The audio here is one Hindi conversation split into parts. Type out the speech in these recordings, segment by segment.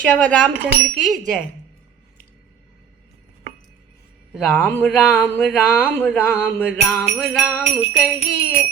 बोलो श्याम रामचंद्र की जय। राम राम राम राम राम राम कहिए,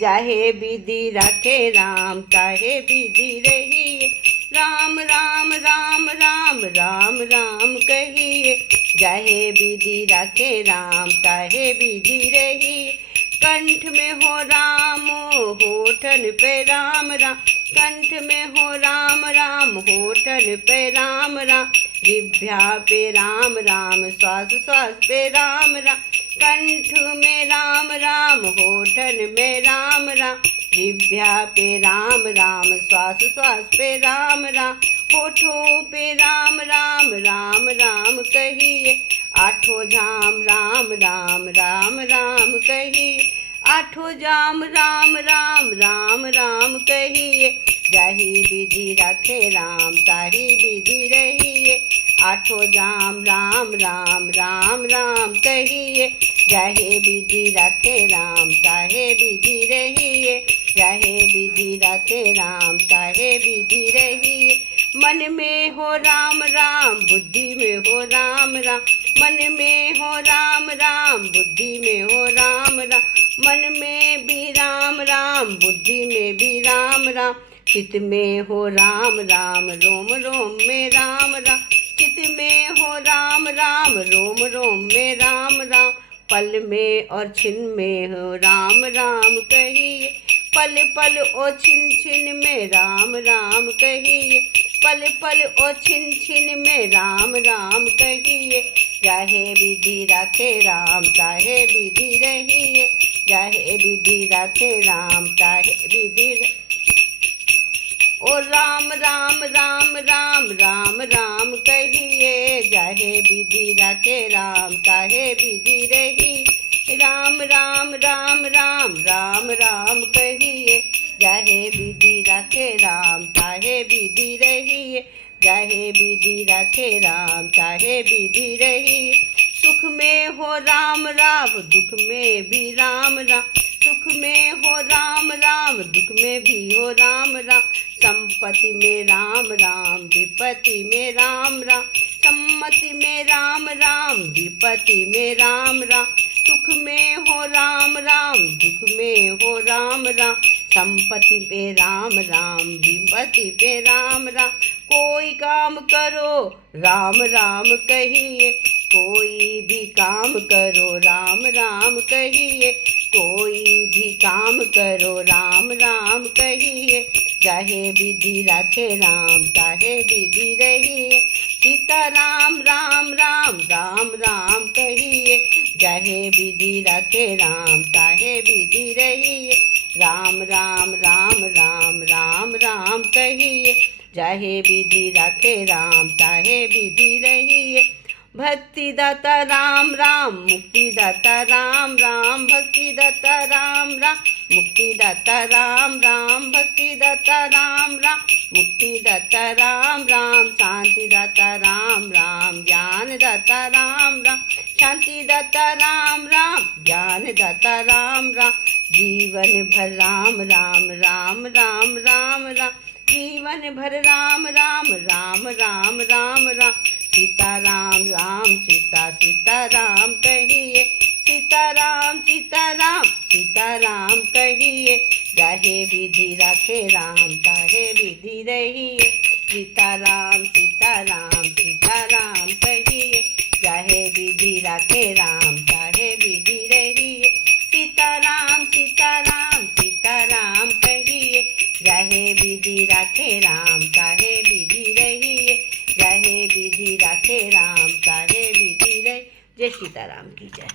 जाहे विधि रखे राम ताहे विधि रहिए। राम राम राम राम राम राम कहिए, जाहे विधि रखे राम ताहे विधि रहिए। कंठ में हो राम होठन पे राम राम, कंठ में हो राम राम होठन पे राम राम। जिह्वा पे राम राम श्वास श्वास पे राम राम, कंठ में राम राम होठन में राम राम। जिह्वा पे राम राम श्वास श्वास पे राम राम, होठों पे राम राम राम राम कहिए। आठों धाम राम राम राम राम कहिए, आठों जाम राम राम राम राम कहिए। जाही विधि रखे राम ताही विधि रहिए। आठों जाम राम राम राम राम कहिए, जाहे विधि रखे राम ताहे विधि रहिए। जाहे विधि रखे राम ताहे विधि रहिए। मन में हो राम राम बुद्धि में हो राम राम, मन में हो राम राम बुद्धि में हो राम राम। मन में भी राम राम बुद्धि में भी राम राम, चित में हो राम राम रोम रोम में राम राम। चित में हो राम राम रोम रोम में राम राम, पल में और छिन में हो राम राम कहिए। पल पल और छिन छिन में राम राम कहिए, पल पल और छिन छिन में राम राम कहिए। चाहे विधि रखे राम चाहे विधि रहिए, चाहे विधि रखे राम चाहे विधि। ओ राम राम राम राम राम राम कहिए, चाहे विधि रखे राम चाहे विधि रही। राम राम राम राम राम राम कहिए, चाहे विधि रखे राम चाहे विधि रहिए। चाहे विधि रखे राम चाहे विधि रहिए। सुख में हो राम राम दुख में भी राम राम, सुख में हो राम राम दुख में भी हो राम राम। संपत्ति में राम राम विपत्ति में राम राम, सम्मति में राम राम विपत्ति में राम राम। सुख में हो राम राम दुख में हो राम राम, संपत्ति पे राम राम विपत्ति पे राम राम। कोई काम करो राम राम कहिए, कोई भी काम करो राम राम कहिए। कोई भी काम करो राम राम कहिए, चाहे विधि रखे राम चाहे विधि रहिए। सीता राम राम राम राम राम कहिए, चाहे विधि रखे राम चाहे विधि रहिए। राम राम राम राम राम राम कहिए, चाहे विधि रखे राम चाहे विधि रहिए। भक्ति दाता राम राम मुक्ति दाता राम राम, भक्ति दाता राम राम मुक्ति दाता राम राम। भक्ति दाता राम राम मुक्ति दाता राम राम, शांति दाता राम राम ज्ञान दाता राम राम। शांति दाता राम राम ज्ञान दाता राम राम, जीवन भर राम राम राम राम राम राम। जीवन भर राम राम राम राम राम राम। सीता राम राम सीता सीता राम कहिए, सीता राम सीता राम सीता राम कहिए। चाहे विधि रखे राम चाहे विधि रहिए। सीता राम सीता राम सीता राम कहिए, चाहे विधि रखे राम चाहे विधि रहिए। सीता राम सीता राम सीता राम कहिए, चाहे विधि रखे राम चाहे विधि रहिए। चाहे विधि रखे राम चाहे विधि रहे। जय सीताराम की जय।